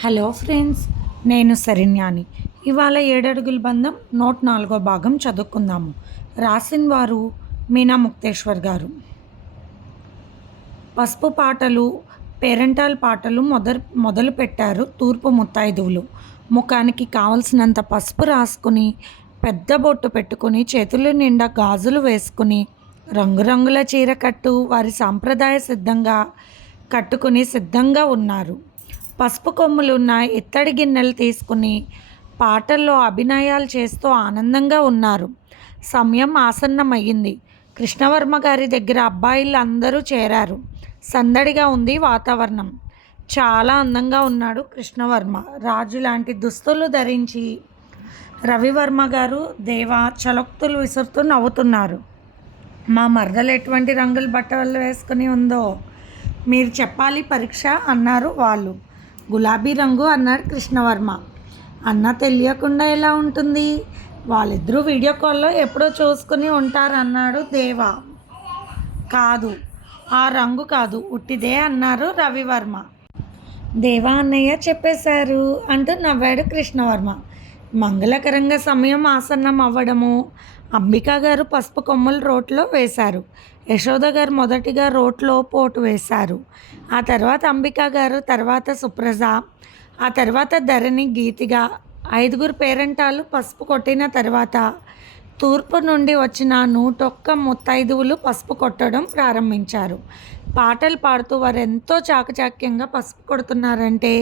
Hello friends నేను సరిన్యాని ఇవాళ ఏడడుగుల బంధం నూట నాలుగో భాగం చదువుకుందాము. రాసిన వారు మీనా ముక్తేశ్వర్ గారు. పసుపు పాటలు పేరెంటాల్ పాటలు మొదలు మొదలు పెట్టారు తూర్పు ముత్తైదువులు. ముఖానికి కావలసినంత పసుపు రాసుకుని పెద్ద బొట్టు పెట్టుకుని చేతుల నిండా గాజులు వేసుకుని రంగురంగుల చీర కట్టు వారి సాంప్రదాయ సిద్ధంగా కట్టుకుని సిద్ధంగా ఉన్నారు. పసుపు కొమ్ములున్న ఇత్తడి గిన్నెలు తీసుకుని పాటల్లో అభినయాలు చేస్తూ ఆనందంగా ఉన్నారు. సమయం ఆసన్నమయ్యింది. కృష్ణవర్మ గారి దగ్గర అబ్బాయిలు అందరూ చేరారు. సందడిగా ఉంది వాతావరణం. చాలా అందంగా ఉన్నాడు కృష్ణవర్మ. రాజు లాంటి దుస్తులు ధరించి రవివర్మ గారు దేవ చలక్తులు విసురుతూ నవ్వుతున్నారు. మా మరదలు ఎటువంటి రంగుల బట్టలు వేసుకుని ఉందో మీరు చెప్పాలి పరీక్ష అన్నారు వాళ్ళు. గులాబీ రంగు అన్నాడు కృష్ణవర్మ. అన్న తెలియకుండా ఎలా ఉంటుంది? వాళ్ళిద్దరూ వీడియో కాల్లో ఎప్పుడో చూసుకుని ఉంటారన్నాడు దేవా. కాదు ఆ రంగు కాదు ఉట్టిదే అన్నారు రవివర్మ. దేవా అన్నయ్య చెప్పేశారు అంటూ నవ్వాడు కృష్ణవర్మ. మంగళకరంగా సమయం ఆసన్నం అవ్వడము అంబికా గారు పసుపు కొమ్మలు రోట్లో వేశారు. యశోద గారు మొదటిగా రోట్లో పోటు వేశారు. ఆ తర్వాత అంబికా గారు తర్వాత సుప్రజ ఆ తర్వాత ధరణి గీతిగా ఐదుగురు పేరెంటాలు పసుపు కొట్టిన తర్వాత తూర్పు నుండి వచ్చిన నూటొక్క ముత్తైదువులు పసుపు కొట్టడం ప్రారంభించారు. పాటలు పాడుతూ వారు ఎంతో చాకచాక్యంగా పసుపు కొడుతున్నారంటే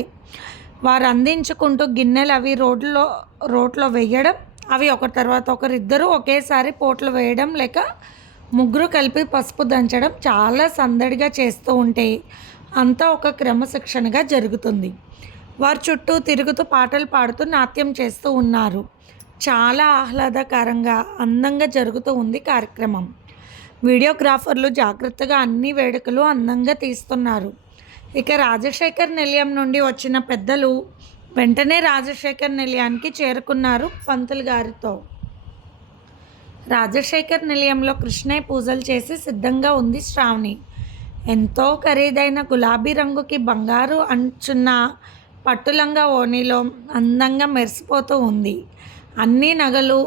వారు అందించుకుంటూ గిన్నెలు అవి రోడ్లో రోడ్లో వేయడం అవి ఒకరి తర్వాత ఒకరిద్దరూ ఒకేసారి పోట్లు వేయడం లేక ముగ్గురు కలిపి పసుపు దంచడం చాలా సందడిగా చేస్తూ ఉంటే అంతా ఒక క్రమశిక్షణగా జరుగుతుంది. వారు చుట్టూ తిరుగుతూ పాటలు పాడుతూ నాట్యం చేస్తూ ఉన్నారు. చాలా ఆహ్లాదకరంగా అందంగా జరుగుతూ ఉంది కార్యక్రమం. వీడియోగ్రాఫర్లు జాగ్రత్తగా అన్ని వేడుకలు అందంగా తీస్తున్నారు. ఇక రాజశేఖర్ నిలయం నుండి వచ్చిన పెద్దలు వెంటనే రాజశేఖర్ నిలయానికి చేరుకున్నారు పంతులు గారితో. రాజశేఖర్ నిలయంలో కృష్ణయ్య పూజలు చేసి సిద్ధంగా ఉంది శ్రావణి. ఎంతో ఖరీదైన గులాబీ రంగుకి బంగారు అంచున్న పట్టులంగా ఓణిలో అందంగా మెరిసిపోతూ ఉంది. అన్ని నగలు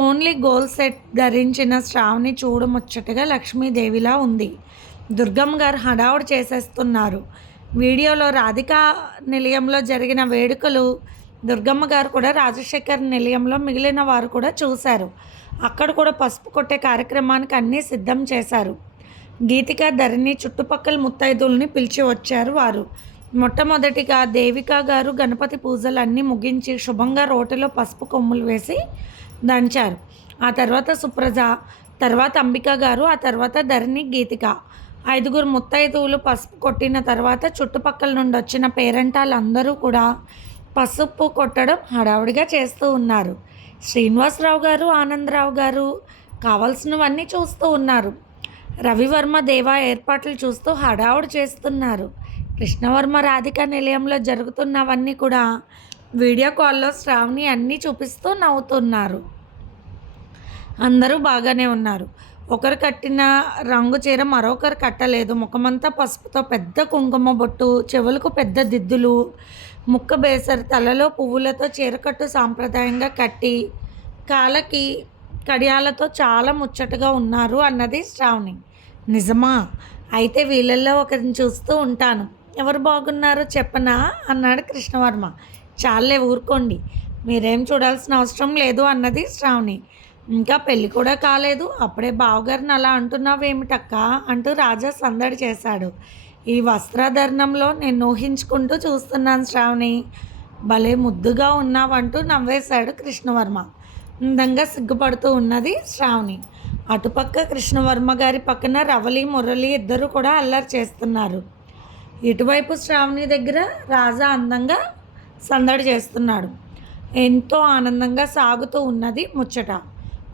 ఓన్లీ గోల్డ్ సెట్ ధరించిన శ్రావణి చూడముచ్చటగా లక్ష్మీదేవిలా ఉంది. దుర్గమ్మ గారు హడావుడు చేసేస్తున్నారు. వీడియోలో రాధికా నిలయంలో జరిగిన వేడుకలు దుర్గమ్మ గారు కూడా రాజశేఖర్ నిలయంలో మిగిలిన వారు కూడా చూశారు. అక్కడ కూడా పసుపు కొట్టే కార్యక్రమానికి అన్నీ సిద్ధం చేశారు. గీతిక ధరణి చుట్టుపక్కల ముత్తైదుల్ని పిలిచి వచ్చారు వారు. మొట్టమొదటిగా దేవిక గారు గణపతి పూజలు అన్నీ ముగించి శుభంగా రోటిలో పసుపు కొమ్ములు వేసి దంచారు. ఆ తర్వాత సుప్రజ తర్వాత అంబిక గారు ఆ తర్వాత ధరణి గీతిక. ఐదుగురు ముత్తైదువులు పసుపు కొట్టిన తర్వాత చుట్టుపక్కల నుండి వచ్చిన పేరెంటాలు అందరూ కూడా పసుపు కొట్టడం హడావుడిగా చేస్తూ ఉన్నారు. శ్రీనివాసరావు గారు ఆనందరావు గారు కావాల్సినవన్నీ చూస్తూ ఉన్నారు. రవివర్మ దేవా ఏర్పాట్లు చూస్తూ హడావుడి చేస్తున్నారు. కృష్ణవర్మ రాధిక నిలయంలో జరుగుతున్నవన్నీ కూడా వీడియో కాల్లో శ్రావణి అన్నీ చూపిస్తూ నవ్వుతున్నారు. అందరూ బాగానే ఉన్నారు. ఒకరు కట్టిన రంగు చీర మరొకరు కట్టలేదు. ముఖమంతా పసుపుతో పెద్ద కుంకుమ బొట్టు చెవులకు పెద్ద దిద్దులు ముక్క బేసరు తలలో పువ్వులతో చీరకట్టు సాంప్రదాయంగా కట్టి కాళ్ళకి కడియాలతో చాలా ముచ్చటగా ఉన్నారు అన్నది శ్రావణి. నిజమా? అయితే వీళ్ళల్లో ఒకరిని చూస్తూ ఉంటాను. ఎవరు బాగున్నారో చెప్పనా? అన్నాడు కృష్ణవర్మ. చాలే ఊరుకోండి. మీరేం చూడాల్సిన అవసరం లేదు అన్నది శ్రావణి. ఇంకా పెళ్ళి కూడా కాలేదు. అప్పుడే బావగారిని అలా అంటున్నావేమిటక్క? అంటూ రాజా సందడి చేశాడు. ఈ వస్త్రధరణంలో నేను ఊహించుకుంటూ చూస్తున్నాను శ్రావణి. భలే ముద్దుగా ఉన్నావంటూ నవ్వేశాడు కృష్ణవర్మ. అందంగా సిగ్గుపడుతూ ఉన్నది శ్రావణి. అటుపక్క కృష్ణవర్మ గారి పక్కన రవలి మురళి ఇద్దరు కూడా అల్లరి చేస్తున్నారు. ఇటువైపు శ్రావణి దగ్గర రాజా అందంగా సందడి చేస్తున్నాడు. ఎంతో ఆనందంగా సాగుతూ ఉన్నది ముచ్చట.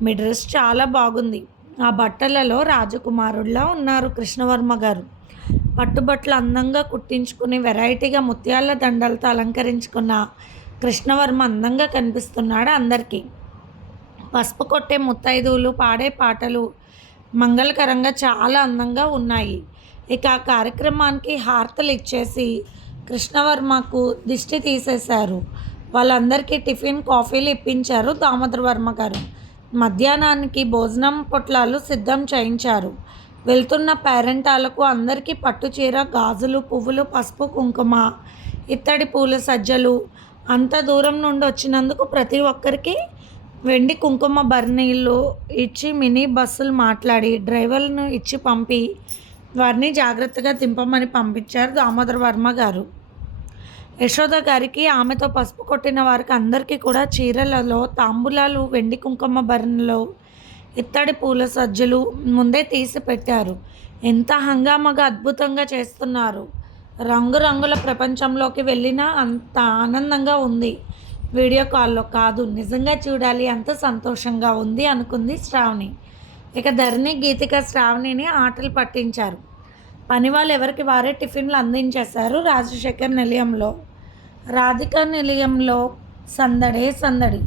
మీ డ్రెస్ చాలా బాగుంది. ఆ బట్టలలో రాజకుమారుడిలా ఉన్నారు కృష్ణవర్మ గారు. పట్టుబట్టలు అందంగా కుట్టించుకుని వెరైటీగా ముత్యాల దండలతో అలంకరించుకున్న కృష్ణవర్మ అందంగా కనిపిస్తున్నాడు అందరికీ. పసుపు కొట్టే ముత్తైదువులు పాడే పాటలు మంగళకరంగా చాలా అందంగా ఉన్నాయి. ఇక ఆ కార్యక్రమానికి హార్తలు ఇచ్చేసి కృష్ణవర్మకు దిష్టి తీసేశారు. వాళ్ళందరికీ టిఫిన్ కాఫీలు ఇప్పించారు దామోదర వర్మ గారు. మధ్యాహ్నానికి భోజనం పొట్లాలు సిద్ధం చేయించారు. వెళ్తున్న పేరెంటాలకు అందరికీ పట్టు చీర గాజులు పువ్వులు పసుపు కుంకుమ ఇత్తడి పూల సజ్జలు. అంత దూరం నుండి వచ్చినందుకు ప్రతి ఒక్కరికి వెండి కుంకుమ బర్నీళ్ళు ఇచ్చి మినీ బస్సులు మాట్లాడి డ్రైవర్లను ఇచ్చి పంపి వారిని జాగ్రత్తగా దింపమని పంపించారు దామోదర వర్మ గారు. యశోద గారికి ఆమెతో పసుపు కొట్టిన వారికి అందరికీ కూడా చీరలలో తాంబూలాలు వెండి కుంకుమ భరణలో ఇత్తడి పూల సజ్జలు ముందే తీసి పెట్టారు. ఎంత హంగామగా అద్భుతంగా చేస్తున్నారు. రంగురంగుల ప్రపంచంలోకి వెళ్ళినా అంత ఆనందంగా ఉంది. వీడియో కాల్లో కాదు నిజంగా చూడాలి అంత సంతోషంగా ఉంది అనుకుంది శ్రావణి. ఇక ధరణి గీతిక శ్రావణిని ఆటలు పట్టించారు. పని వాళ్ళు ఎవరికి వారే టిఫిన్లు అందించేశారు రాజశేఖర్ నిలయంలో. రాధిక నిలయంలో సందడే సందడి.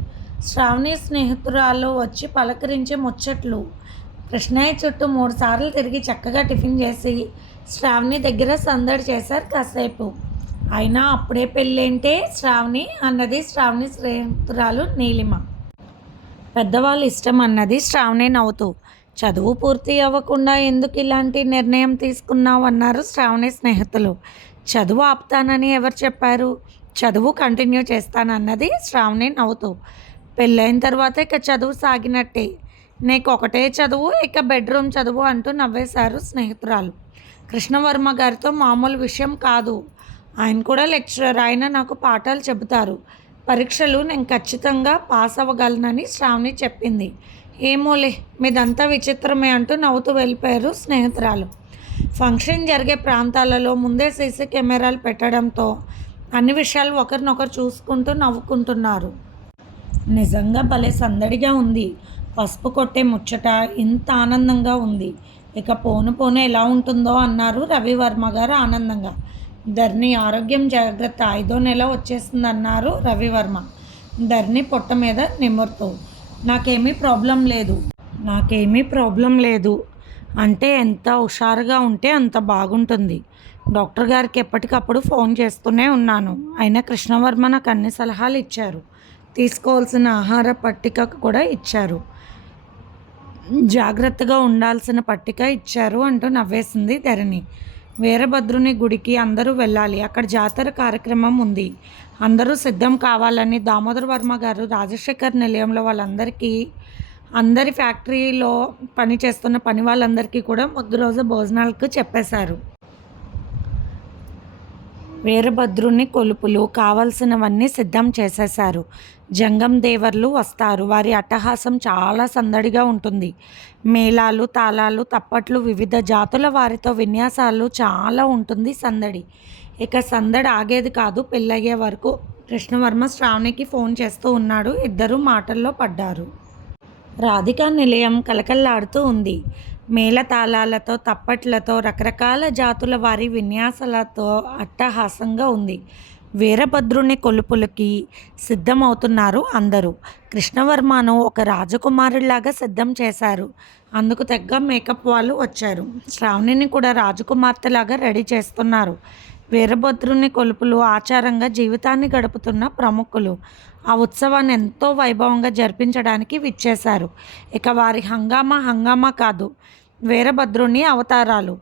శ్రావణి స్నేహితురాలు వచ్చి పలకరించి ముచ్చట్లు. కృష్ణయ్య చుట్టూ మూడుసార్లు తిరిగి చక్కగా టిఫిన్ చేసి శ్రావణి దగ్గర సందడి చేశారు కాసేపు. అయినా అప్పుడే పెళ్ళేంటే శ్రావణి అన్నది శ్రావణి స్నేహితురాలు నీలిమ. పెద్దవాళ్ళు ఇష్టం అన్నది శ్రావణి నవ్వుతూ చదువు పూర్తి అవ్వకుండా ఎందుకు ఇలాంటి నిర్ణయం తీసుకున్నావు అన్నారు శ్రావణి స్నేహితులు. చదువు ఆపుతానని ఎవరు చెప్పారు? చదువు కంటిన్యూ చేస్తానన్నది శ్రావణి నవ్వుతూ పెళ్ళైన తర్వాత ఇక చదువు సాగినట్టే. నీకు ఒకటే చదువు ఇక బెడ్రూమ్ చదువు అంటూ నవ్వేశారు స్నేహితురాలు. కృష్ణవర్మ గారితో మామూలు విషయం కాదు. ఆయన కూడా లెక్చరర్ ఆయన నాకు పాఠాలు చెబుతారు. పరీక్షలు నేను ఖచ్చితంగా పాస్ అవ్వగలనని శ్రావణి చెప్పింది. ఏమోలే మీదంతా విచిత్రమే అంటూ నవ్వుతూ వెళ్ళిపోయారు స్నేహితురాలు. ఫంక్షన్ జరిగే ప్రాంతాలలో ముందే సీసీ కెమెరాలు పెట్టడంతో అన్ని విషయాలు ఒకరినొకరు చూసుకుంటూ నవ్వుకుంటున్నారు. నిజంగా భలే సందడిగా ఉంది. పసుపు కొట్టే ముచ్చట ఇంత ఆనందంగా ఉంది. ఇక పోను పోను ఎలా ఉంటుందో అన్నారు రవివర్మ గారు ఆనందంగా. ధర్ని ఆరోగ్యం జాగ్రత్త ఐదో నెల వచ్చేసిందన్నారు అన్నారు రవివర్మ. ధర్ని పొట్ట మీద నిమ్మరుతూ నాకేమీ ప్రాబ్లం లేదు. నాకేమీ ప్రాబ్లం లేదు. అంటే ఎంత హుషారుగా ఉంటే అంత బాగుంటుంది. డాక్టర్ గారికి ఎప్పటికప్పుడు ఫోన్ చేస్తూనే ఉన్నాను. అయినా కృష్ణవర్మ నాకు అన్ని సలహాలు ఇచ్చారు. తీసుకోవాల్సిన ఆహార పట్టిక కూడా ఇచ్చారు. జాగ్రత్తగా ఉండాల్సిన పట్టిక ఇచ్చారు అంటూ నవ్వేసింది ధరణి. వీరభద్రుని గుడికి అందరూ వెళ్ళాలి. అక్కడ జాతర కార్యక్రమం ఉంది. అందరూ సిద్ధం కావాలని దామోదర వర్మ గారు రాజశేఖర్ నిలయంలో వాళ్ళందరికీ అందరి ఫ్యాక్టరీలో పని చేస్తున్న పని వాళ్ళందరికీ కూడా ముందు రోజు భోజనాలకు చెప్పేశారు. వీరభద్రుని కొలుపులు కావలసినవన్నీ సిద్ధం చేసేశారు. జంగం దేవర్లు వస్తారు. వారి అట్టహాసం చాలా సందడిగా ఉంటుంది. మేళాలు తాళాలు తప్పట్లు వివిధ జాతుల వారితో విన్యాసాలు చాలా ఉంటుంది సందడి. ఇక సందడి ఆగేది కాదు. పెళ్ళయ్యే వరకు కృష్ణవర్మ శ్రావణికి ఫోన్ చేస్తూ ఉన్నాడు. ఇద్దరు మాటల్లో పడ్డారు. రాధికా నిలయం కలకల్లాడుతూ ఉంది. మేళతాళాలతో తప్పట్లతో రకరకాల జాతుల వారి విన్యాసాలతో అట్టహాసంగా ఉంది. వీరభద్రుని కొలుపులకి సిద్ధమవుతున్నారు అందరూ. కృష్ణవర్మను ఒక రాజకుమారుడిలాగా సిద్ధం చేశారు. అందుకు తగ్గ మేకప్ వాళ్ళు వచ్చారు. శ్రావణిని కూడా రాజకుమార్తెలాగా రెడీ చేస్తున్నారు. వీరభద్రుని కొలుపులు ఆచారంగా జీవితాన్ని గడుపుతున్న ప్రముఖులు. ఆ ఉత్సవాన్ని ఎంతో వైభవంగా జరిపించడానికి విచ్చేశారు. ఇక వారి హంగామా హంగామా కాదు. వీరభద్రుని అవతారాలు.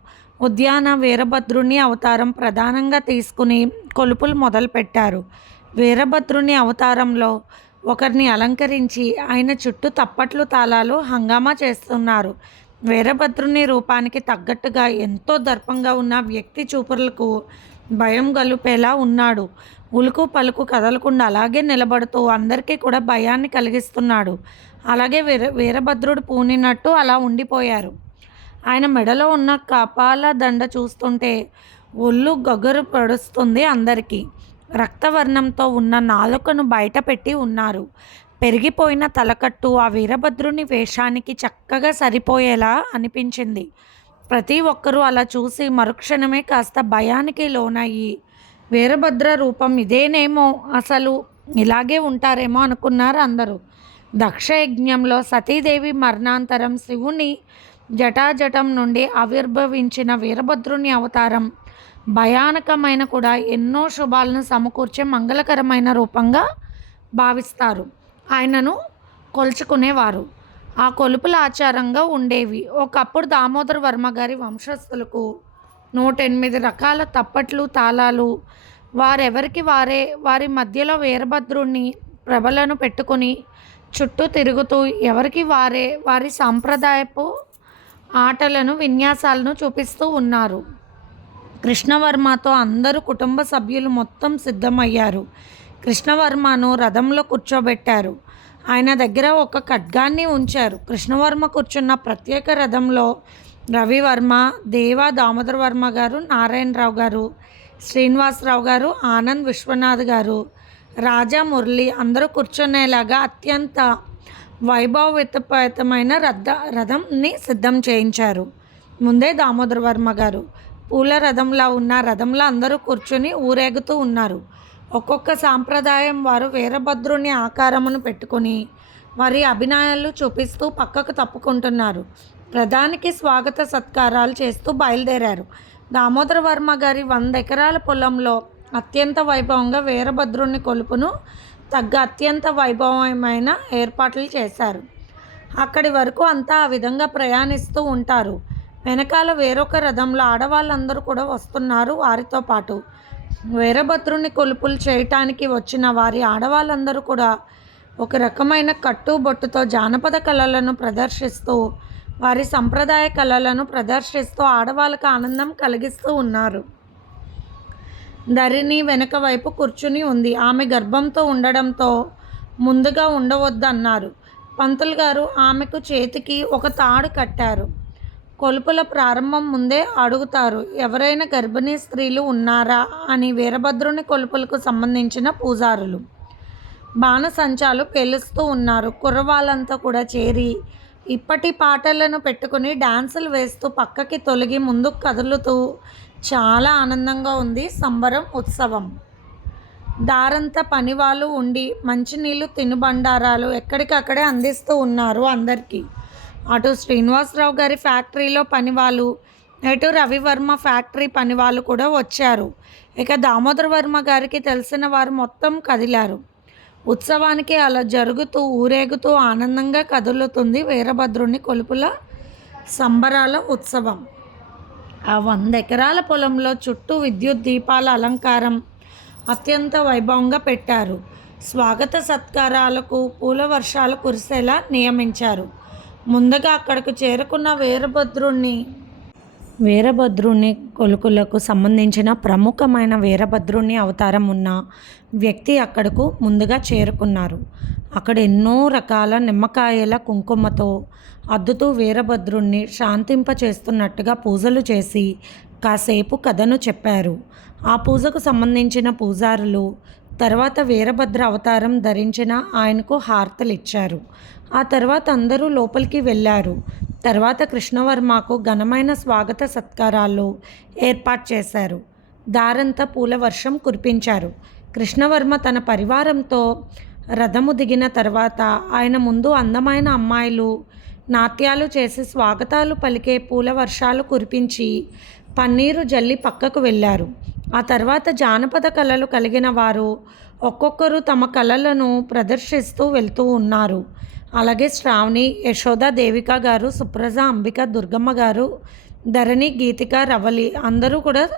ఉద్యాన వీరభద్రుని అవతారం ప్రధానంగా తీసుకుని కొలుపులు మొదలుపెట్టారు. వీరభద్రుని అవతారంలో ఒకరిని అలంకరించి ఆయన చుట్టూ తప్పట్లు తాళాలు హంగామా చేస్తున్నారు. వీరభద్రుని రూపానికి తగ్గట్టుగా ఎంతో దర్పంగా ఉన్న వ్యక్తి చూపులకు భయం గలుపేలా ఉన్నాడు. ఉలుకు పలుకు కదలకుండా అలాగే నిలబడుతూ అందరికీ కూడా భయాన్ని కలిగిస్తున్నాడు. అలాగే వీర వీరభద్రుడు పూనినట్టు అలా ఉండిపోయారు. ఆయన మెడలో ఉన్న కపాల దండ చూస్తుంటే ఒళ్ళు గొగ్గరు పడుస్తుంది అందరికీ. రక్తవర్ణంతో ఉన్న నాలుకను బయట పెట్టి ఉన్నారు. పెరిగిపోయిన తలకట్టు ఆ వీరభద్రుని వేషానికి చక్కగా సరిపోయేలా అనిపించింది. ప్రతి ఒక్కరూ అలా చూసి మరుక్షణమే కాస్త భయానికి లోనయ్యి వీరభద్ర రూపం ఇదేనేమో అసలు ఇలాగే ఉంటారేమో అనుకున్నారు అందరూ. దక్షయజ్ఞంలో సతీదేవి మరణాంతరం శివుని జటాజటం నుండి ఆవిర్భవించిన వీరభద్రుని అవతారం భయానకమైన కూడా ఎన్నో శుభాలను సమకూర్చే మంగళకరమైన రూపంగా భావిస్తారు. ఆయనను కొలుచుకునేవారు. ఆ కొలుపుల ఆచారంగా ఉండేవి. ఒకప్పుడు దామోదర వర్మ గారి వంశస్థులకు నూట ఎనిమిది రకాల తప్పట్లు తాళాలు వారెవరికి వారే వారి మధ్యలో వీరభద్రుణ్ణి ప్రభలను పెట్టుకొని చుట్టూ తిరుగుతూ ఎవరికి వారే వారి సాంప్రదాయపు ఆటలను విన్యాసాలను చూపిస్తూ ఉన్నారు. కృష్ణవర్మతో అందరూ కుటుంబ సభ్యులు మొత్తం సిద్ధమయ్యారు. కృష్ణవర్మను రథంలో కూర్చోబెట్టారు. ఆయన దగ్గర ఒక ఖడ్గాన్ని ఉంచారు. కృష్ణవర్మ కూర్చున్న ప్రత్యేక రథంలో రవివర్మ దేవా దామోదర్ వర్మ గారు నారాయణరావు గారు శ్రీనివాసరావు గారు ఆనంద్ విశ్వనాథ్ గారు రాజా మురళి అందరూ కూర్చునేలాగా అత్యంత వైభవోపేతమైన రథ రథంని సిద్ధం చేయించారు. ముందే దామోదర వర్మ గారు పూల రథంలా ఉన్న రథంలో అందరూ కూర్చొని ఊరేగుతూ ఉన్నారు. ఒక్కొక్క సాంప్రదాయం వారు వీరభద్రుని ఆకారమును పెట్టుకొని వారి అభినయాలు చూపిస్తూ పక్కకు తప్పుకుంటున్నారు. ప్రధానికి స్వాగత సత్కారాలు చేస్తూ బయలుదేరారు. దామోదర వర్మ గారి వంద ఎకరాల పొలంలో అత్యంత వైభవంగా వీరభద్రుని కొలుపును తగ్గ అత్యంత వైభవమైన ఏర్పాట్లు చేశారు. అక్కడి వరకు అంతా ఆ విధంగా ప్రయాణిస్తూ ఉంటారు. వెనకాల వేరొక రథంలో ఆడవాళ్ళందరూ కూడా వస్తున్నారు వారితో పాటు. వీరభద్రుని కొలుపులు చేయటానికి వచ్చిన వారి ఆడవాళ్ళందరూ కూడా ఒక రకమైన కట్టుబొట్టుతో జానపద కళలను ప్రదర్శిస్తూ వారి సంప్రదాయ కళలను ప్రదర్శిస్తూ ఆడవాళ్ళకు ఆనందం కలిగిస్తూ ఉన్నారు. ధరిణి వెనక వైపు కూర్చుని ఉంది. ఆమె గర్భంతో ఉండడంతో ముందుగా ఉండవద్దన్నారు. పంతులు గారు ఆమెకు చేతికి ఒక తాడు కట్టారు. కొలుపుల ప్రారంభం ముందే అడుగుతారు ఎవరైనా గర్భిణీ స్త్రీలు ఉన్నారా? అని వీరభద్రుని కొలుపులకు సంబంధించిన పూజారులు. బాణసంచాలు పేలుస్తూ ఉన్నారు. కుర్రవాళ్ళంతా కూడా చేరి ఇప్పటి పాటలను పెట్టుకుని డాన్సులు వేస్తూ పక్కకి తొలగి ముందుకు కదులుతూ చాలా ఆనందంగా ఉంది సంబరం ఉత్సవం. దారంతా పనివాళ్ళు ఉండి మంచినీళ్ళు తినుబండారాలు ఎక్కడికక్కడే అందిస్తూ ఉన్నారు అందరికీ. అటు శ్రీనివాసరావు గారి ఫ్యాక్టరీలో పనివాళ్ళు ఇటు రవివర్మ ఫ్యాక్టరీ పనివాళ్ళు కూడా వచ్చారు. ఇక దామోదర వర్మ గారికి తెలిసిన వారు మొత్తం కదిలారు. ఉత్సవానికి అలా జరుగుతూ ఊరేగుతూ ఆనందంగా కదులుతుంది వీరభద్రుని కొలుపుల సంబరాల ఉత్సవం. ఆ వంద ఎకరాల పొలంలో చుట్టూ విద్యుత్ దీపాల అలంకారం అత్యంత వైభవంగా పెట్టారు. స్వాగత సత్కారాలకు పూల వర్షాలు కురిసేలా నియమించారు. ముందుగా అక్కడికి చేరుకున్న వీరభద్రుణ్ణి వీరభద్రుని కొలుకులకు సంబంధించిన ప్రముఖమైన వీరభద్రుని అవతారం ఉన్న వ్యక్తి అక్కడకు ముందుగా చేరుకున్నారు. అక్కడ ఎన్నో రకాల నిమ్మకాయల కుంకుమతో అద్దుతూ వీరభద్రుణ్ణి శాంతింపచేస్తున్నట్టుగా పూజలు చేసి కాసేపు కథను చెప్పారు. ఆ పూజకు సంబంధించిన పూజారులు తర్వాత వీరభద్ర అవతారం ధరించిన ఆయనకు హార్తలిచ్చారు. ఇచ్చారు ఆ తర్వాత అందరూ లోపలికి వెళ్ళారు. తర్వాత కృష్ణవర్మకు ఘనమైన స్వాగత సత్కారాలు ఏర్పాటు చేశారు. దారంతా పూల వర్షం కురిపించారు. కృష్ణవర్మ తన పరివారంతో రథము దిగిన తర్వాత ఆయన ముందు అందమైన అమ్మాయిలు నాట్యాలు చేసి స్వాగతాలు పలికే పూల వర్షాలు కురిపించి పన్నీరు జల్లి పక్కకు వెళ్ళారు. ఆ తర్వాత జానపద కళలు కలిగిన వారు ఒక్కొక్కరు తమ కళలను ప్రదర్శిస్తూ వెళ్తూ ఉన్నారు. అలాగే శ్రావణి యశోద దేవిక గారు సుప్రజ అంబిక దుర్గమ్మ గారు ధరణి గీతిక రవలి అందరూ కూడా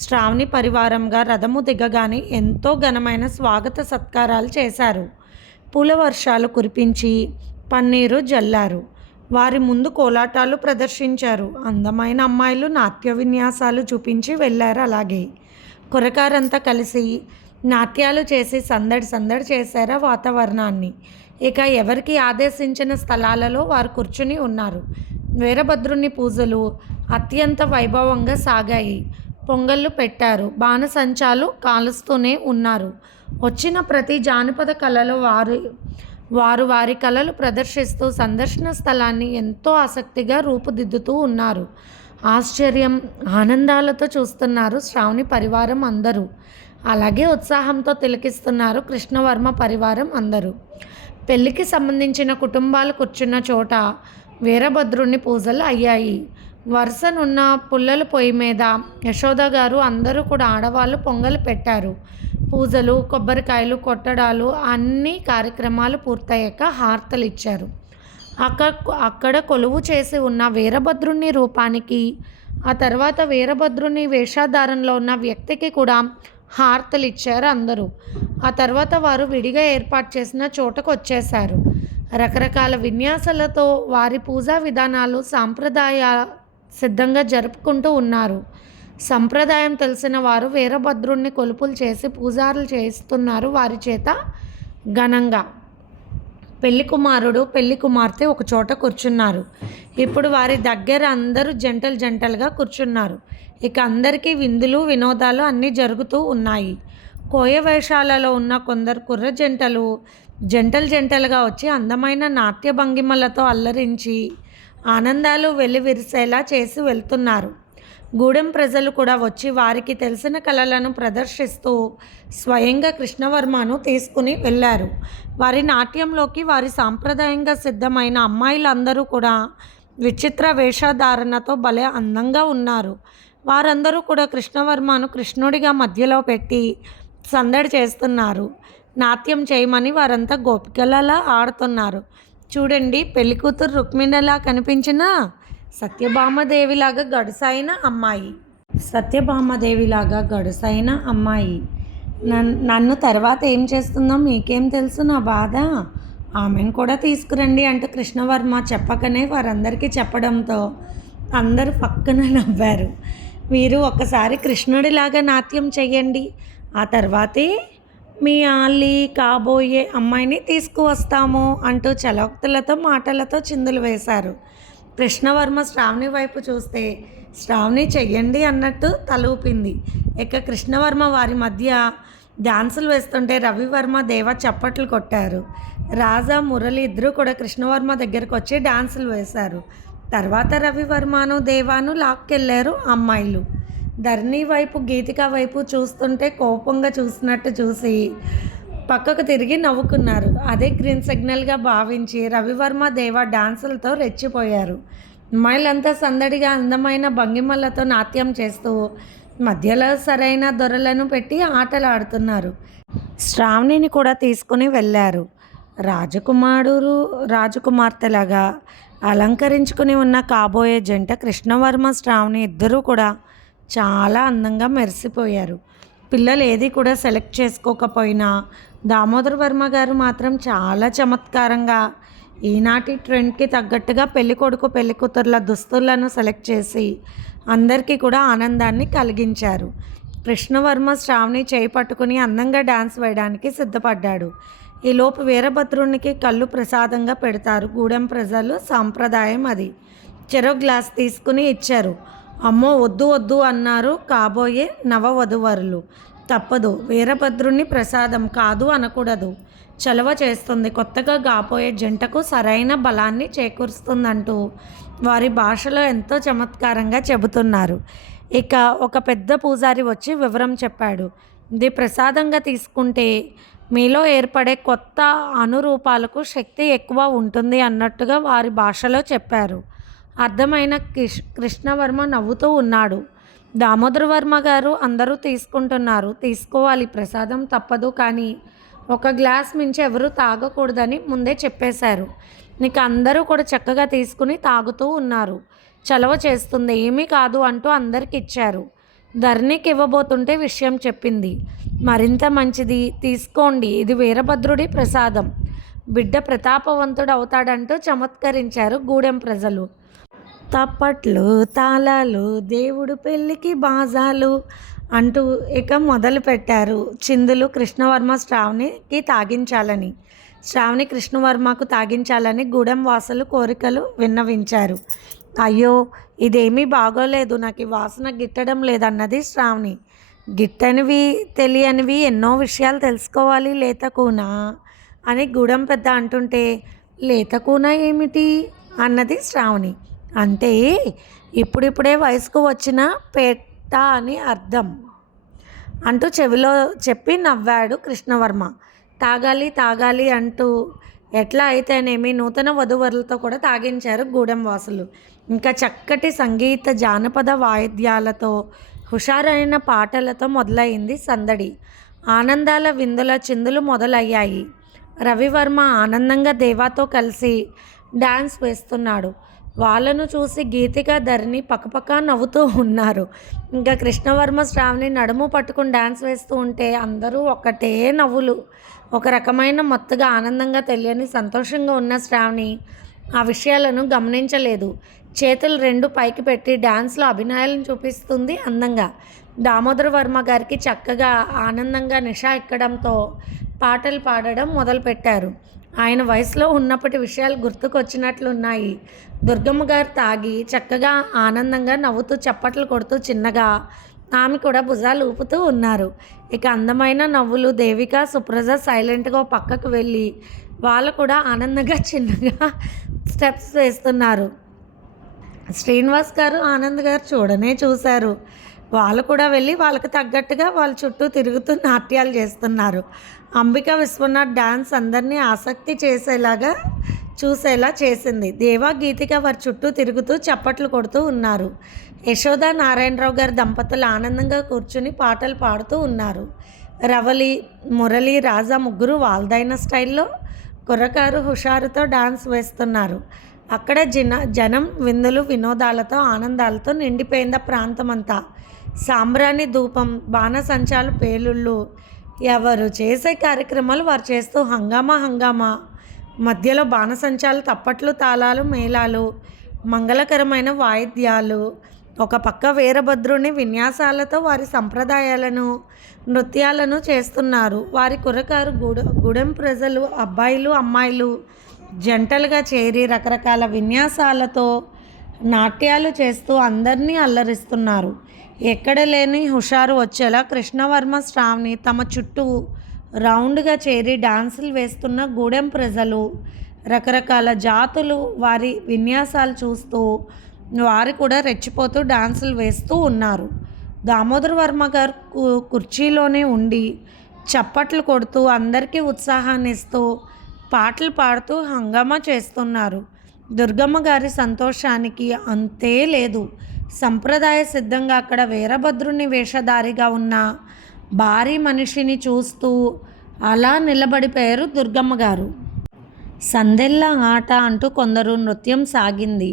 శ్రావణి పరివారంగా రథము దిగగానే ఎంతో ఘనమైన స్వాగత సత్కారాలు చేశారు. పూల వర్షాలు కురిపించి పన్నీరు జల్లారు. వారి ముందు కోలాటాలు ప్రదర్శించారు. అందమైన అమ్మాయిలు నాట్య విన్యాసాలు చూపించి వెళ్ళారు అలాగే. కురకారంతా కలిసి నాట్యాలు చేసి సందడి సందడి చేశారు వాతావరణాన్ని. ఇక ఎవరికి ఆదేశించిన స్థలాలలో వారు కూర్చుని ఉన్నారు. వీరభద్రుని పూజలు అత్యంత వైభవంగా సాగాయి. పొంగళ్ళు పెట్టారు. బాణసంచాలు కాలుస్తూనే ఉన్నారు. వచ్చిన ప్రతి జానపద కళలో వారు వారు వారి కళలు ప్రదర్శిస్తూ సందర్శన స్థలాన్ని ఎంతో ఆసక్తిగా రూపుదిద్దుతూ ఉన్నారు. ఆశ్చర్యం ఆనందాలతో చూస్తున్నారు శ్రావణి పరివారం అందరూ. అలాగే ఉత్సాహంతో తిలకిస్తున్నారు కృష్ణవర్మ పరివారం అందరూ. పెళ్ళికి సంబంధించిన కుటుంబాలు కూర్చున్న చోట వీరభద్రుని పూజలు అయ్యాయి. వరుసనున్న పుల్లల పొయ్యి మీద యశోద గారు అందరూ కూడా ఆడవాళ్ళు పొంగలు పెట్టారు. పూజలు కొబ్బరికాయలు కొట్టడాలు అన్ని కార్యక్రమాలు పూర్తయ్యాక హార్తలు ఇచ్చారు అక్కడ అక్కడ కొలువు చేసి ఉన్న వీరభద్రుని రూపానికి ఆ తర్వాత వీరభద్రుని వేషాధారంలో ఉన్న వ్యక్తికి కూడా హార్తలు ఇచ్చారు అందరూ. ఆ తర్వాత వారు విడిగా ఏర్పాటు చేసిన చోటకు వచ్చేశారు. రకరకాల విన్యాసాలతో వారి పూజా విధానాలు సాంప్రదాయ సిద్ధంగా జరుపుకుంటూ ఉన్నారు. సంప్రదాయం తెలిసిన వారు వీరభద్రుణ్ణి కొలుపులు చేసి పూజారులు చేయిస్తున్నారు వారి చేత ఘనంగా. పెళ్ళి కుమారుడు పెళ్ళి కుమార్తె ఒక చోట కూర్చున్నారు. ఇప్పుడు వారి దగ్గర అందరూ జంటలు జంటలుగా కూర్చున్నారు. ఇక అందరికీ విందులు వినోదాలు అన్నీ జరుగుతూ ఉన్నాయి. కోయ వేషాలలో ఉన్న కొందరు కుర్ర జంటలు జంటలు జంటలుగా వచ్చి అందమైన నాట్య భంగిమలతో అల్లరించి ఆనందాలు వెలివిరిసేలా చేసి వెళ్తున్నారు. గూడెం ప్రజలు కూడా వచ్చి వారికి తెలిసిన కళలను ప్రదర్శిస్తూ స్వయంగా కృష్ణవర్మను తీసుకుని వెళ్ళారు. వారి నాట్యంలోకి వారి సాంప్రదాయంగా సిద్ధమైన అమ్మాయిలందరూ కూడా విచిత్ర వేషధారణతో భలే అందంగా ఉన్నారు. వారందరూ కూడా కృష్ణవర్మను కృష్ణుడిగా మధ్యలో పెట్టి సందడి చేస్తున్నారు. నాట్యం చేయమని వారంతా గోపికలలా ఆడుతున్నారు. చూడండి పెళ్ళికూతురు రుక్మిణిలా కనిపించిన సత్యభామదేవిలాగా గడుసైన అమ్మాయి. సత్యభామదేవిలాగా గడుసైన అమ్మాయి. నన్ నన్ను తర్వాత ఏం చేస్తుందో మీకేం తెలుసు నా బాధ? ఆమెను కూడా తీసుకురండి అంటూ కృష్ణవర్మ చెప్పకనే వారందరికీ చెప్పడంతో అందరూ పక్కన నవ్వారు. మీరు ఒక్కసారి కృష్ణుడిలాగా నాట్యం చెయ్యండి. ఆ తర్వాతే మీ ఆల్లి కాబోయే అమ్మాయిని తీసుకువస్తాము అంటూ చలోక్తులతో మాటలతో చిందులు వేశారు. కృష్ణవర్మ శ్రావణి వైపు చూస్తే శ్రావణి చెయ్యండి అన్నట్టు తల ఊపింది ఇక కృష్ణవర్మ వారి మధ్య డాన్సులు వేస్తుంటే రవివర్మ దేవ చప్పట్లు కొట్టారు. రాజా మురళి ఇద్దరు కూడా కృష్ణవర్మ దగ్గరకు వచ్చి డాన్సులు వేశారు. తర్వాత రవివర్మను దేవాను లాక్కెళ్ళారు అమ్మాయిలు. ధరణి వైపు గీతిక వైపు చూస్తుంటే కోపంగా చూసినట్టు చూసి పక్కకు తిరిగి నవ్వుకున్నారు. అదే గ్రీన్ సిగ్నల్గా భావించి రవివర్మ దేవ డాన్సులతో రెచ్చిపోయారు. అమ్మాయిలంతా సందడిగా అందమైన భంగిమలతో నాట్యం చేస్తూ మధ్యలో సరైన దొరలను పెట్టి ఆటలు ఆడుతున్నారు శ్రావణిని కూడా తీసుకుని వెళ్ళారు. రాజకుమారుడు రాజకుమార్తెలాగా అలంకరించుకుని ఉన్న కాబోయే జంట కృష్ణవర్మ శ్రావణి ఇద్దరూ కూడా చాలా అందంగా మెరిసిపోయారు. పిల్లలు ఏది కూడా సెలెక్ట్ చేసుకోకపోయినా దామోదర్ వర్మ గారు మాత్రం చాలా చమత్కారంగా ఈనాటి ట్రెండ్కి తగ్గట్టుగా పెళ్ళి కొడుకు పెళ్ళి కూతుర్ల దుస్తులను సెలెక్ట్ చేసి అందరికీ కూడా ఆనందాన్ని కలిగించారు. కృష్ణవర్మ శ్రావణి చేయి పట్టుకుని అందంగా డాన్స్ వేయడానికి సిద్ధపడ్డాడు. ఈలోపు వీరభద్రునికి కళ్ళు ప్రసాదంగా పెడతారు గూడెం ప్రజలు సాంప్రదాయం అది. చెరో గ్లాస్ తీసుకుని ఇచ్చారు. అమ్మో వద్దు వద్దు అన్నారు కాబోయే నవవధువరులు. తప్పదు వీరభద్రుని ప్రసాదం కాదు అనకూడదు. చలవ చేస్తుంది కొత్తగా గాపోయే జంటకు సరైన బలాన్ని చేకూరుస్తుందంటూ వారి భాషలో ఎంతో చమత్కారంగా చెబుతున్నారు. ఇక ఒక పెద్ద పూజారి వచ్చి వివరం చెప్పాడు. ఇది ప్రసాదంగా తీసుకుంటే మీలో ఏర్పడే కొత్త అనురూపాలకు శక్తి ఎక్కువ ఉంటుంది అన్నట్టుగా వారి భాషలో చెప్పారు. అర్థమైన కృష్ కృష్ణవర్మ నవ్వుతూ ఉన్నాడు. దామోదరవర్మ గారు అందరూ తీసుకుంటున్నారు. తీసుకోవాలి ప్రసాదం తప్పదు కానీ ఒక గ్లాస్ మించి ఎవరు తాగకూడదని ముందే చెప్పేశారు. నీకు అందరూ కూడా చక్కగా తీసుకుని తాగుతూ ఉన్నారు. చలవ చేస్తుంది ఏమీ కాదు అంటూ అందరికి ఇచ్చారు. ధరణికి ఇవ్వబోతుంటే విషయం చెప్పింది. మరింత మంచిది తీసుకోండి ఇది వీరభద్రుడి ప్రసాదం. బిడ్డ ప్రతాపవంతుడు అవుతాడంటూ చమత్కరించారు గూడెం ప్రజలు. తప్పట్లు తాళాలు దేవుడు పెళ్ళికి బాజాలు అంటూ ఇక మొదలు పెట్టారు. చిందులు కృష్ణవర్మ శ్రావణికి తాగించాలని శ్రావణి కృష్ణవర్మకు తాగించాలని గూడెం వాసులు కోరికలు విన్నవించారు. అయ్యో ఇదేమీ బాగోలేదు నాకు ఈ వాసన గిట్టడం లేదన్నది శ్రావణి. గిట్టనివి తెలియనివి ఎన్నో విషయాలు తెలుసుకోవాలి లేత కూన అని గూడెం పెద్ద అంటుంటే లేత కూన ఏమిటి? అన్నది శ్రావణి. అంటే ఇప్పుడిప్పుడే వయసుకు వచ్చిన పెట్ట అని అర్థం. అంటూ చెవిలో చెప్పి నవ్వాడు కృష్ణవర్మ. తాగాలి తాగాలి అంటూ ఎట్లా అయితేనేమి నూతన వధువరులతో కూడా తాగించారు గూడెం వాసులు. ఇంకా చక్కటి సంగీత జానపద వాయిద్యాలతో హుషారైన పాటలతో మొదలైంది సందడి. ఆనందాల విందుల చిందులు మొదలయ్యాయి. రవివర్మ ఆనందంగా దేవాతో కలిసి డ్యాన్స్ వేస్తున్నాడు. వాళ్ళను చూసి గీతిక ధరణి పక్కపక్క నవ్వుతూ ఉన్నారు. ఇంకా కృష్ణవర్మ శ్రావణి నడుము పట్టుకుని డ్యాన్స్ వేస్తూ ఉంటే అందరూ ఒకటే నవ్వులు. ఒక రకమైన మొత్తగా ఆనందంగా తెలియని సంతోషంగా ఉన్న శ్రావణి ఆ విషయాలను గమనించలేదు. చేతులు రెండు పైకి పెట్టి డ్యాన్స్లో అభినయాలను చూపిస్తుంది అందంగా. దామోదర వర్మ గారికి చక్కగా ఆనందంగా నిషా ఎక్కడంతో పాటలు పాడడం మొదలుపెట్టారు. ఆయన వయసులో ఉన్నప్పటి విషయాలు గుర్తుకొచ్చినట్లున్నాయి. దుర్గమ్మ గారు తాగి చక్కగా ఆనందంగా నవ్వుతూ చప్పట్లు కొడుతూ చిన్నగా ఆమె కూడా భుజాలు ఊపుతూ ఉన్నారు. ఇక అందమైన నవ్వులు దేవిక సుప్రజ సైలెంట్గా పక్కకు వెళ్ళి వాళ్ళు కూడా ఆనందంగా చిన్నగా స్టెప్స్ వేస్తున్నారు. శ్రీనివాస్ గారు ఆనంద్ గారు చూడనే చూశారు. వాళ్ళు కూడా వెళ్ళి వాళ్ళకి తగ్గట్టుగా వాళ్ళ చుట్టూ తిరుగుతూ నాట్యాలు చేస్తున్నారు. అంబిక విశ్వనాథ్ డ్యాన్స్ అందరినీ ఆసక్తి చేసేలాగా చూసేలా చేసింది. దేవా గీతిక వారి చుట్టూ తిరుగుతూ చప్పట్లు కొడుతూ ఉన్నారు. యశోద నారాయణరావు గారి దంపతులు ఆనందంగా కూర్చుని పాటలు పాడుతూ ఉన్నారు. రవలి మురళి రాజా ముగ్గురు వాళ్ళదైన స్టైల్లో కుర్రకారు హుషారుతో డాన్స్ వేస్తున్నారు. అక్కడ జన జనం విందులు వినోదాలతో ఆనందాలతో నిండిపోయింది ప్రాంతమంతా. సాంబ్రాణి ధూపం బాణసంచాలు పేలుళ్ళు ఎవరు చేసే కార్యక్రమాలు వారు చేస్తూ హంగామా హంగామా. మధ్యలో బాణసంచాలు తప్పట్లు తాళాలు మేళాలు మంగళకరమైన వాయిద్యాలు ఒక పక్క వీరభద్రుని విన్యాసాలతో వారి సంప్రదాయాలను నృత్యాలను చేస్తున్నారు. వారి కురకారు గుడ గుడెం ప్రజలు అబ్బాయిలు అమ్మాయిలు జంటలుగా చేరి రకరకాల విన్యాసాలతో నాట్యాలు చేస్తూ అందరినీ అల్లరిస్తున్నారు. ఎక్కడ లేని హుషారు వచ్చేలా కృష్ణవర్మ శ్రావణి తమ చుట్టూ రౌండ్గా చేరి డాన్సులు వేస్తున్న గూడెం ప్రజలు రకరకాల జాతులు వారి విన్యాసాలు చూస్తూ వారు కూడా రెచ్చిపోతూ డాన్సులు వేస్తూ ఉన్నారు. దామోదర్ వర్మ గారు కుర్చీలోనే ఉండి చప్పట్లు కొడుతూ అందరికీ ఉత్సాహాన్ని ఇస్తూ పాటలు పాడుతూ హంగామా చేస్తున్నారు. దుర్గమ్మ గారి సంతోషానికి అంతే లేదు. సంప్రదాయ సిద్ధంగా అక్కడ వీరభద్రుని వేషధారిగా ఉన్న భారీ మనిషిని చూస్తూ అలా నిలబడిపోయారు దుర్గమ్మ గారు. సందెల్ల ఆట అంటూ కొందరు నృత్యం సాగింది.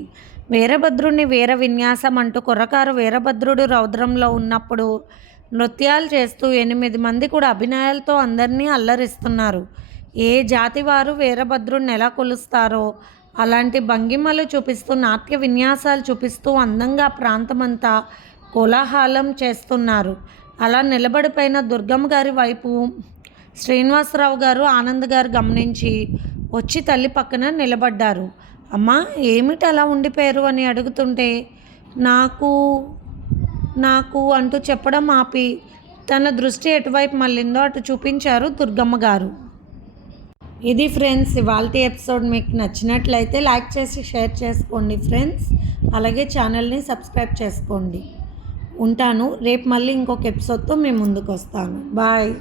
వీరభద్రుని వీర విన్యాసం అంటూ కుర్రకారు వీరభద్రుడు రౌద్రంలో ఉన్నప్పుడు నృత్యాలు చేస్తూ ఎనిమిది మంది కూడా అభినయాలతో అందరినీ అల్లరిస్తున్నారు. ఏ జాతి వారు వీరభద్రుడిని ఎలా కొలుస్తారో అలాంటి భంగిమలు చూపిస్తూ నాట్య విన్యాసాలు చూపిస్తూ అందంగా ప్రాంతమంతా కోలాహలం చేస్తున్నారు. అలా నిలబడిపోయిన దుర్గమ్మ గారి వైపు శ్రీనివాసరావు గారు ఆనంద్ గారు గమనించి వచ్చి తల్లి పక్కన నిలబడ్డారు. అమ్మా ఏమిటి అలా ఉండిపోయారు? అని అడుగుతుంటే నాకు నాకు అంటూ చెప్పడం ఆపి తన దృష్టి ఎటువైపు మళ్ళిందో అటు చూపించారు దుర్గమ్మ గారు. ఇది ఫ్రెండ్స్ ఇవాళ ఎపిసోడ్ మీకు నచ్చినట్లయితే లైక్ చేసి షేర్ చేసుకోండి ఫ్రెండ్స్. అలాగే ఛానల్ని సబ్స్క్రైబ్ చేసుకోండి. ఉంటాను. రేపు మళ్ళీ ఇంకొక ఎపిసోడ్తో మేము ముందుకు వస్తాను బాయ్.